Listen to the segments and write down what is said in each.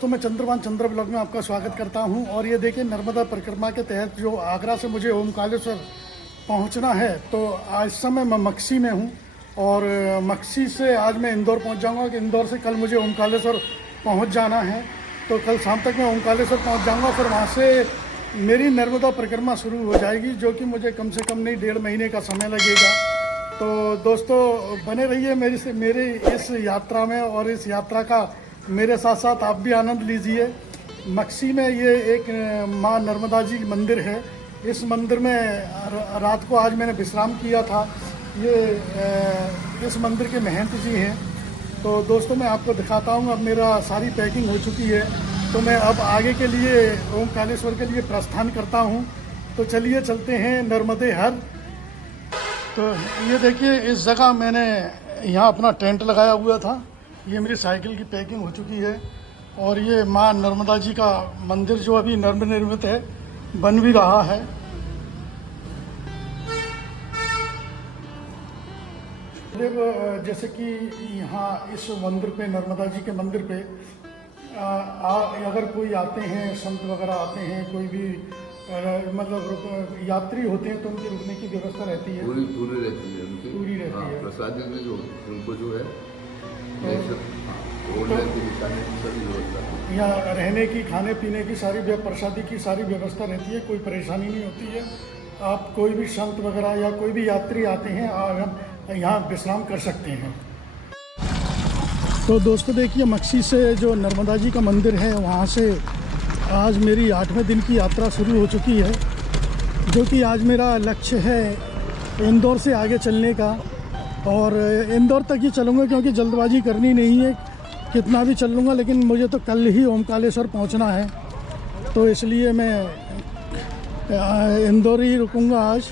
दोस्तों, मैं चंद्र ब्लॉग में आपका स्वागत करता हूं। और ये देखिए, नर्मदा परिक्रमा के तहत जो आगरा से मुझे ओमकालेश्वर पहुंचना है, तो आज समय मैं मक्सी में हूं और मक्सी से आज मैं इंदौर पहुंच जाऊंगा कि इंदौर से कल मुझे ओमकालेश्वर पहुंच जाना है। तो कल शाम तक मैं ओमकालेश्वर पहुंच जाऊंगा, फिर वहां से मेरी नर्मदा परिक्रमा शुरू हो जाएगी, जो कि मुझे कम से कम नहीं 1.5 महीने का समय लगेगा। तो दोस्तों, बने रहिए मेरी इस यात्रा में, और इस यात्रा का मेरे साथ साथ आप भी आनंद लीजिए। मक्सी में ये एक माँ नर्मदा जी मंदिर है। इस मंदिर में रात को आज मैंने विश्राम किया था। ये इस मंदिर के महंत जी हैं। तो दोस्तों, मैं आपको दिखाता हूँ। अब मेरा सारी पैकिंग हो चुकी है, तो मैं अब आगे के लिए ओमकालेश्वर के लिए प्रस्थान करता हूँ। तो चलिए चलते हैं नर्मदे हर। तो ये देखिए, इस जगह मैंने यहाँ अपना टेंट लगाया हुआ था। ये मेरी साइकिल की पैकिंग हो चुकी है। और ये माँ नर्मदा जी का मंदिर जो अभी नवनिर्मित है, बन भी रहा है। जैसे कि यहाँ इस मंदिर पे, नर्मदा जी के मंदिर पे अगर कोई आते हैं, संत वगैरह आते हैं, कोई भी मतलब यात्री होते हैं, तो उनके रुकने की व्यवस्था रहती है। पूरी रहती है उनकी, पूरी रहती है। प्रसाद में जो उनको जो है यहाँ रहने की, खाने पीने की सारी प्रसादी की सारी व्यवस्था रहती है। कोई परेशानी नहीं होती है। आप कोई भी संत वगैरह या कोई भी यात्री आते हैं, आप यहाँ विश्राम कर सकते हैं। तो दोस्तों देखिए, मक्सी से जो नर्मदा जी का मंदिर है, वहाँ से आज मेरी 8वें दिन की यात्रा शुरू हो चुकी है, जो कि आज मेरा लक्ष्य है इंदौर से आगे चलने का। और इंदौर तक ही चलूँगा, क्योंकि जल्दबाजी करनी नहीं है। कितना भी चल लूँगा, लेकिन मुझे तो कल ही ओमकालेश्वर पहुँचना है। तो इसलिए मैं इंदौर ही रुकूँगा आज।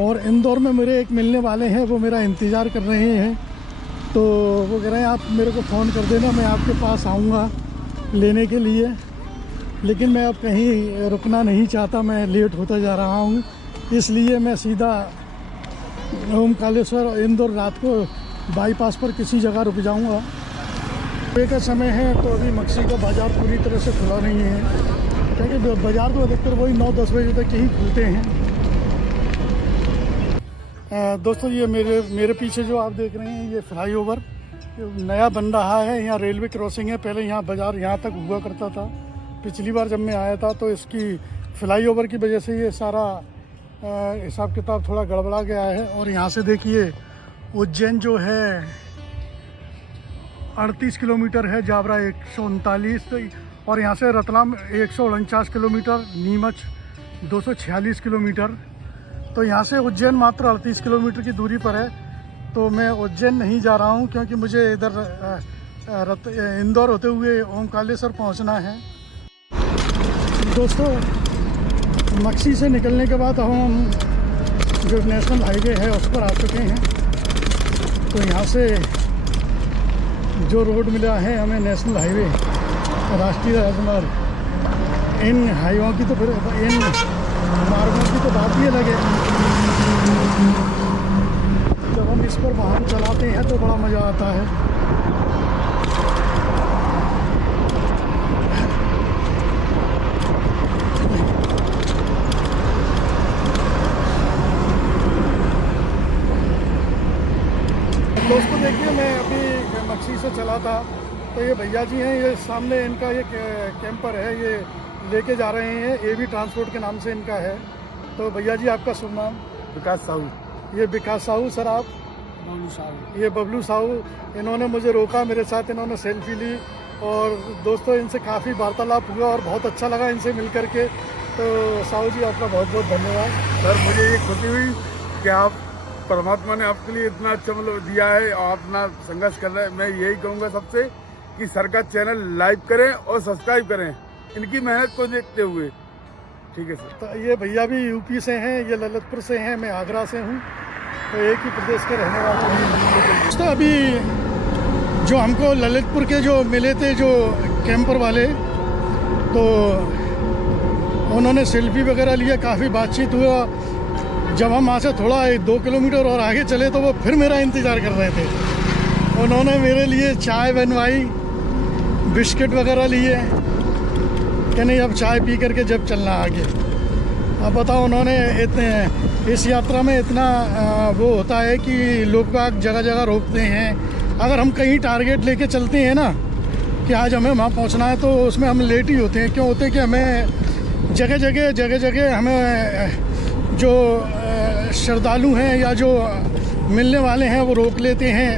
और इंदौर में मेरे एक मिलने वाले हैं, वो मेरा इंतज़ार कर रहे हैं। तो वो कह रहे हैं, आप मेरे को फ़ोन कर देना, मैं आपके पास आऊँगा लेने के लिए। लेकिन मैं अब कहीं रुकना नहीं चाहता, मैं लेट होता जा रहा हूँ। इसलिए मैं सीधा ओमकालेश्वर इंदौर रात को बाईपास पर किसी जगह रुक जाऊंगा। सुबह का समय है, तो अभी मक्सी का बाज़ार पूरी तरह से खुला नहीं है, क्योंकि बाज़ार तो अधिकतर वही 9-10 बजे तक ही खुलते हैं। दोस्तों, ये मेरे पीछे जो आप देख रहे हैं, ये फ्लाईओवर नया बन रहा है। यहाँ रेलवे क्रॉसिंग है। पहले यहाँ बाज़ार यहाँ तक हुआ करता था। पिछली बार जब मैं आया था, तो इसकी फ्लाईओवर की वजह से ये सारा हिसाब किताब थोड़ा गड़बड़ा गया है। और यहाँ से देखिए, उज्जैन जो है 38 किलोमीटर है, जावरा 139, और यहाँ से रतलाम 149 किलोमीटर, नीमच 246 किलोमीटर। तो यहाँ से उज्जैन मात्र 38 किलोमीटर की दूरी पर है। तो मैं उज्जैन नहीं जा रहा हूँ, क्योंकि मुझे इधर इंदौर होते हुए ओमकालेश्वर पहुँचना है। दोस्तों, मक्सी से निकलने के बाद हम जो नेशनल हाईवे है उस पर आ चुके हैं। तो यहाँ से जो रोड मिला है हमें, नेशनल हाईवे, राष्ट्रीय राजमार्ग, इन हाईवों की तो फिर इन मार्गों की तो बात ही अलग है। जब हम इस पर वाहन चलाते हैं तो बड़ा मज़ा आता है। दोस्तों देखिए, मैं अभी मक्सी से चला था, तो ये भैया जी हैं, ये सामने इनका ये कैंपर है, ये लेके जा रहे हैं। एबी ट्रांसपोर्ट के नाम से इनका है। तो भैया जी, आपका शुभ नाम? विकास साहू। ये विकास साहू। सर आप? बबलू साहू। ये बबलू साहू। इन्होंने मुझे रोका, मेरे साथ इन्होंने सेल्फी ली। और दोस्तों, इनसे काफ़ी वार्तालाप हुआ और बहुत अच्छा लगा इनसे मिल करके। तो साहू जी, आपका बहुत बहुत धन्यवाद। सर, मुझे ये खुशी हुई कि आप, परमात्मा ने आपके लिए इतना अच्छा मतलब दिया है और आप इतना संघर्ष कर रहे हैं। मैं यही कहूँगा सबसे कि सर का चैनल लाइक करें और सब्सक्राइब करें, इनकी मेहनत को देखते हुए। ठीक है सर। तो ये भैया भी यूपी से हैं, ये ललितपुर से हैं, मैं आगरा से हूँ। तो एक ही प्रदेश के रहने वाले हैं। तो अभी जो हमको ललितपुर के जो मिले थे, जो कैंपर वाले, तो उन्होंने सेल्फी वगैरह लिया, काफ़ी बातचीत हुआ। जब हम वहाँ से थोड़ा 2 किलोमीटर और आगे चले, तो वो फिर मेरा इंतज़ार कर रहे थे। उन्होंने मेरे लिए चाय बनवाई, बिस्किट वगैरह लिए कि नहीं अब चाय पी करके जब चलना आगे। अब बताओ, उन्होंने इतने इस यात्रा में इतना वो होता है कि लोग बाग जगह जगह रोकते हैं। अगर हम कहीं टारगेट लेके चलते हैं ना कि आज हमें वहाँ पहुँचना है, तो उसमें हम लेट ही होते हैं। क्यों होते हैं कि हमें जगह जगह हमें जो श्रद्धालु हैं या जो मिलने वाले हैं वो रोक लेते हैं,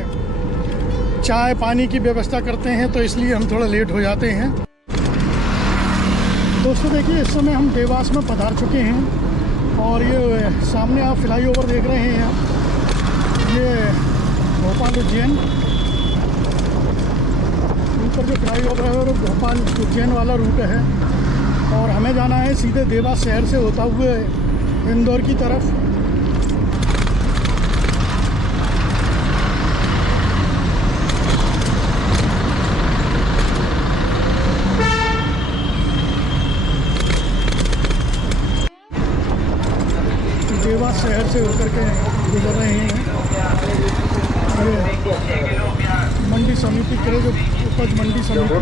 चाय पानी की व्यवस्था करते हैं, तो इसलिए हम थोड़ा लेट हो जाते हैं। दोस्तों देखिए, इस समय हम देवास में पधार चुके हैं और ये सामने आप फ्लाईओवर देख रहे हैं। ये भोपाल उज्जैन, ऊपर जो फ्लाईओवर है वो भोपाल उज्जैन वाला रूट है और हमें जाना है सीधे देवास शहर से होता हुए इंदौर की तरफ। देवास शहर से होकर के गुजर रहे हैं। मंडी समिति के जो उपज मंडी समिति,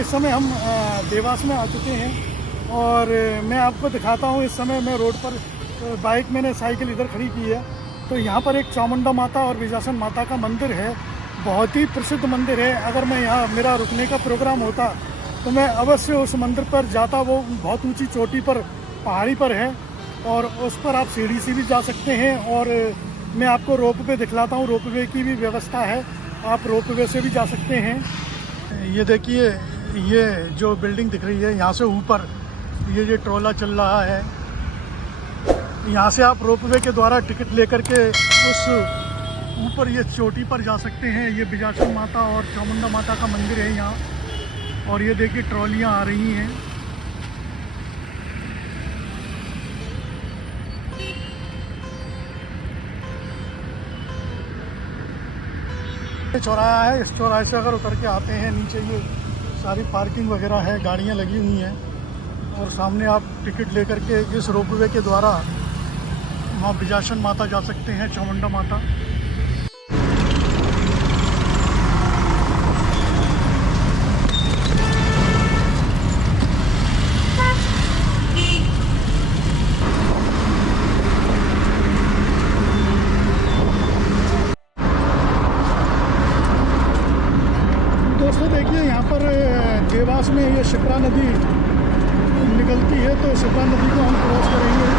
इस समय हम देवास में आ चुके हैं और मैं आपको दिखाता हूँ। इस समय मैं रोड पर बाइक, मैंने साइकिल इधर खड़ी की है, तो यहाँ पर एक चामुंडा माता और विजासन माता का मंदिर है। बहुत ही प्रसिद्ध मंदिर है। अगर मैं यहाँ मेरा रुकने का प्रोग्राम होता तो मैं अवश्य उस मंदिर पर जाता। वो बहुत ऊंची चोटी पर, पहाड़ी पर है और उस पर आप सीढ़ी से भी जा सकते हैं और मैं आपको रोपवे दिखलाता हूँ। रोपवे की भी व्यवस्था है, आप रोपवे से भी जा सकते हैं। ये देखिए, ये जो बिल्डिंग दिख रही है, यहाँ से ऊपर ये ट्रोला चल रहा है। यहाँ से आप रोपवे के द्वारा टिकट लेकर के उस ऊपर ये चोटी पर जा सकते हैं। ये विजासन माता और चामुंडा माता का मंदिर है यहाँ। और ये देखिए ट्रॉलियाँ आ रही हैं। ये चौराहा है, इस चौराहे से अगर उतर के आते हैं नीचे, ये सारी पार्किंग वगैरह है, गाड़ियाँ लगी हुई हैं और सामने आप टिकट लेकर के इस रोपवे के द्वारा वहाँ विजासन माता जा सकते हैं, चामुंडा माता। दोस्तों देखिए, यहाँ पर देवास में ये शिप्रा नदी निकलती है, तो शिप्रा नदी को हम क्रॉस करेंगे।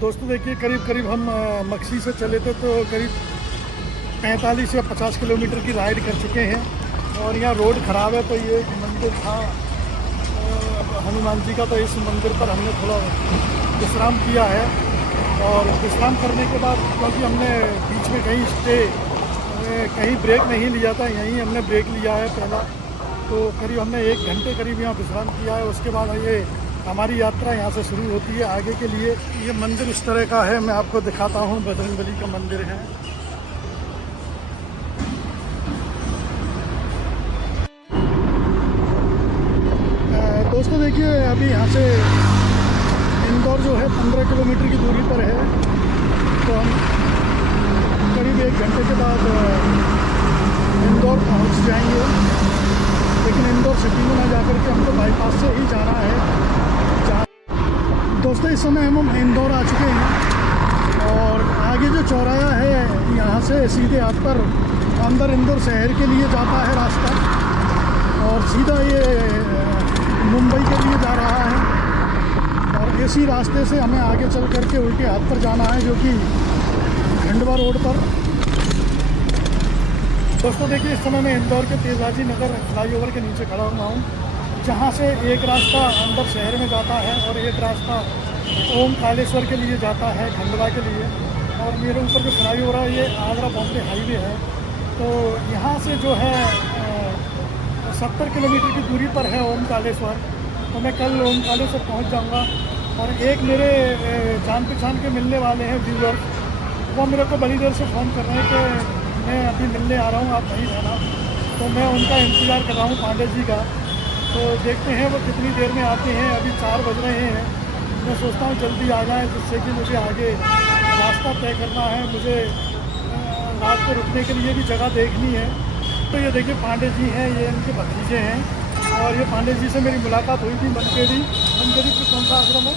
दोस्तों देखिए, करीब हम मक्सी से चले थे तो करीब 45 या 50 किलोमीटर की राइड कर चुके हैं और यहाँ रोड ख़राब है। तो ये एक मंदिर था हनुमान जी का, तो इस मंदिर पर हमने थोड़ा विश्राम किया है और विश्राम करने के बाद, क्योंकि हमने बीच में कहीं ब्रेक नहीं लिया था, यहीं हमने ब्रेक लिया है पहला, तो करीब हमने 1 घंटे करीब यहाँ विश्राम किया है। उसके बाद ये हमारी यात्रा यहाँ से शुरू होती है आगे के लिए। ये मंदिर इस तरह का है, मैं आपको दिखाता हूँ। बजरंगबली का मंदिर है। दोस्तों देखिए, अभी यहाँ से इंदौर जो है 15 किलोमीटर की दूरी पर है, तो हम करीब 1 घंटे के बाद इंदौर पहुँच जाएंगे। लेकिन इंदौर सिटी में ना जाकर के हमको बाईपास से ही जाना है। दोस्तों इस समय हम इंदौर आ चुके हैं और आगे जो चौराहा है, यहाँ से सीधे हाथ पर अंदर इंदौर शहर के लिए जाता है रास्ता और सीधा ये मुंबई के लिए जा रहा है। और इसी रास्ते से हमें आगे चल करके उल्टे हाथ पर जाना है, जो कि खंडवा रोड पर। दोस्तों देखिए, इस समय मैं इंदौर के तेजाजी नगर फ्लाईओवर के नीचे खड़ा हुआ हूँ, जहाँ से एक रास्ता अंदर शहर में जाता है और एक रास्ता ओमकालेश्वर के लिए जाता है, खंडवा के लिए। और मेरे ऊपर जो फ्लाईओवर है ये आगरा बॉम्बे हाईवे है, तो यहाँ से जो है 70 किलोमीटर की दूरी पर है ओमकालेश्वर। तो मैं कल ओमकालेश्वर पहुँच जाऊँगा और एक मेरे जान पहचान के मिलने वाले हैं व्यूअर्स, वो मेरे को बड़ी देर से फ़ोन कर रहे हैं कि मैं अभी मिलने आ रहा हूँ, आप वहीं रहना। तो मैं उनका इंतज़ार कर रहा हूँ पांडे जी का। तो देखते हैं वो कितनी देर में आते हैं। अभी 4 बज रहे हैं। मैं सोचता हूँ जल्दी आ जाएँ, जिससे कि मुझे आगे रास्ता तय करना है, मुझे रात को रुकने के लिए भी जगह देखनी है। तो ये देखिए पांडे जी हैं, ये इनके भतीजे हैं। और ये पांडे जी से मेरी मुलाकात हुई थी मनकेड़ी से। कौन सा आश्रम है?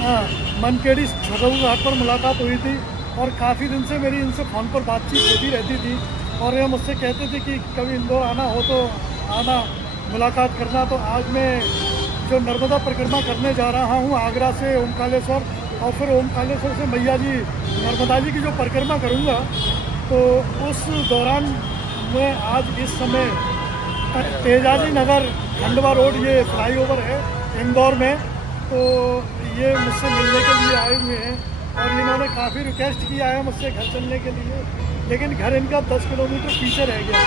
हाँ, मनकेड़ी छरऊ घाट पर मुलाकात हुई थी। और काफ़ी दिन से मेरी इनसे फ़ोन पर बातचीत होती रहती थी। और ये मुझसे कहते थे कि कभी इंदौर आना हो तो आना, मुलाकात करना। तो आज मैं जो नर्मदा परिक्रमा करने जा रहा हूँ आगरा से ओमकालेश्वर, और फिर ओमकालेश्वर से मैया जी नर्मदा जी की जो परिक्रमा करूँगा, तो उस दौरान मैं आज इस समय तेजाजी नगर खंडवा रोड, ये फ्लाईओवर है इंदौर में, तो ये मुझसे मिलने के लिए आए हुए हैं। और इन्होंने काफ़ी रिक्वेस्ट किया है मुझसे घर चलने के लिए, लेकिन घर इनका 10 किलोमीटर पीछे रह गया।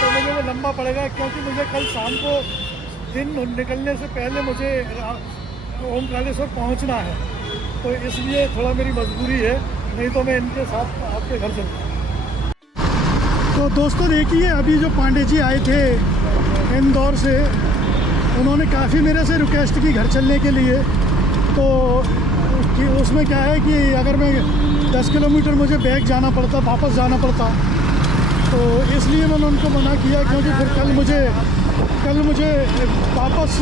तो मुझे वो लंबा पड़ेगा, क्योंकि मुझे कल शाम को दिन निकलने से पहले मुझे ओमकालेश्वर पहुंचना है। तो इसलिए थोड़ा मेरी मजबूरी है, नहीं तो मैं इनके साथ आपके घर चलता। तो दोस्तों देखिए, अभी जो पांडे जी आए थे इंदौर से, उन्होंने काफ़ी मेरे से रिक्वेस्ट की घर चलने के लिए। तो उसमें क्या है कि अगर मैं 10 किलोमीटर मुझे बैक जाना पड़ता, वापस जाना पड़ता, तो इसलिए मैंने उनको मना किया। क्योंकि फिर कल मुझे वापस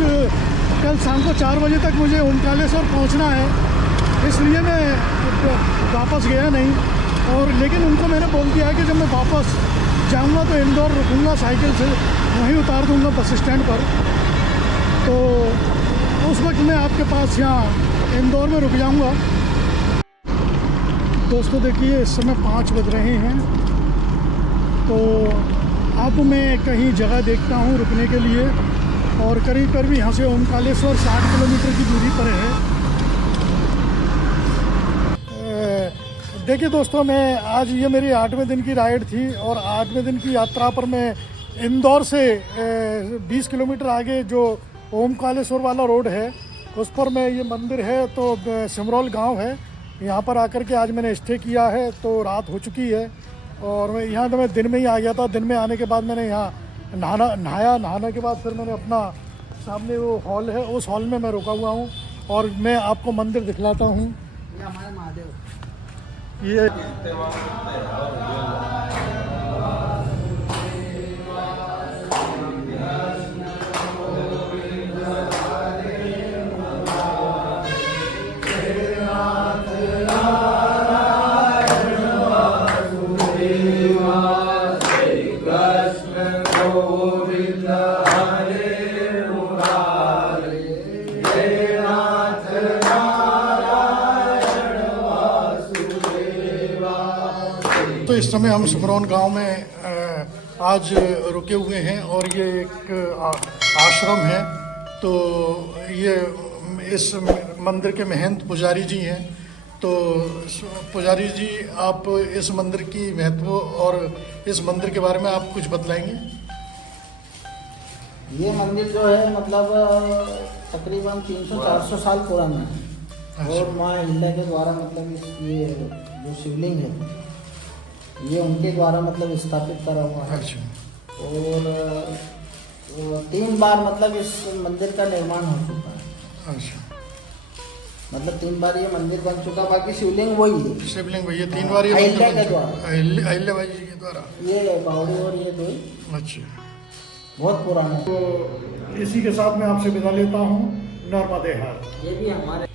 कल शाम को 4 बजे तक मुझे ओमकालेश्वर पहुंचना है, इसलिए मैं वापस गया नहीं। और लेकिन उनको मैंने बोल दिया कि जब मैं वापस जाऊंगा तो इंदौर रुकूंगा, साइकिल से वहीं उतार दूंगा बस स्टैंड पर। तो उस वक्त मैं आपके पास यहाँ इंदौर में रुक जाऊंगा। दोस्तों देखिए, इस समय 5 बज रहे हैं। तो अब मैं कहीं जगह देखता हूँ रुकने के लिए, और करीब करीब यहाँ से ओमकालेश्वर 60 किलोमीटर की दूरी पर है। देखिए दोस्तों, मैं आज ये मेरी 8वें दिन की राइड थी, और 8वें दिन की यात्रा पर मैं इंदौर से 20 किलोमीटर आगे जो ओमकालेश्वर वाला रोड है, उस पर मैं, ये मंदिर है तो सिमरौल गांव है, यहाँ पर आकर के आज मैंने स्टे किया है। तो रात हो चुकी है, और मैं यहाँ तो मैं दिन में ही आ गया था। दिन में आने के बाद मैंने यहाँ नहाने के बाद फिर मैंने अपना सामने वो हॉल है, उस हॉल में मैं रुका हुआ हूँ। और मैं आपको मंदिर दिखलाता हूँ। ये हमारे महादेव, ये तो इस समय हम सिमरौन गांव में आज रुके हुए हैं, और ये एक आश्रम है। तो ये इस मंदिर के महंत पुजारी जी हैं। तो पुजारी जी, आप इस मंदिर की महत्व और इस मंदिर के बारे में आप कुछ बतलाएंगे? ये मंदिर जो है मतलब तकरीबन 300-400 साल पुराना है। और माँ हिल्ला के द्वारा मतलब ये जो शिवलिंग है, ये उनके द्वारा मतलब स्थापित करा हुआ है। और 3 बार मतलब इस मंदिर का निर्माण हो चुका है। मतलब 3 बार ये मंदिर बन चुका, बाकी शिवलिंग वही है। शिवलिंग वही है, 3 बार ये अहिल्या के द्वारा, अहिल्याबाई जी के द्वारा ये बावड़ी और ये 2 अच्छा, बहुत पुराना है। तो इसी के साथ मैं आपसे विदा लेता हूँ। नर्मदे हर। ये भी हमारे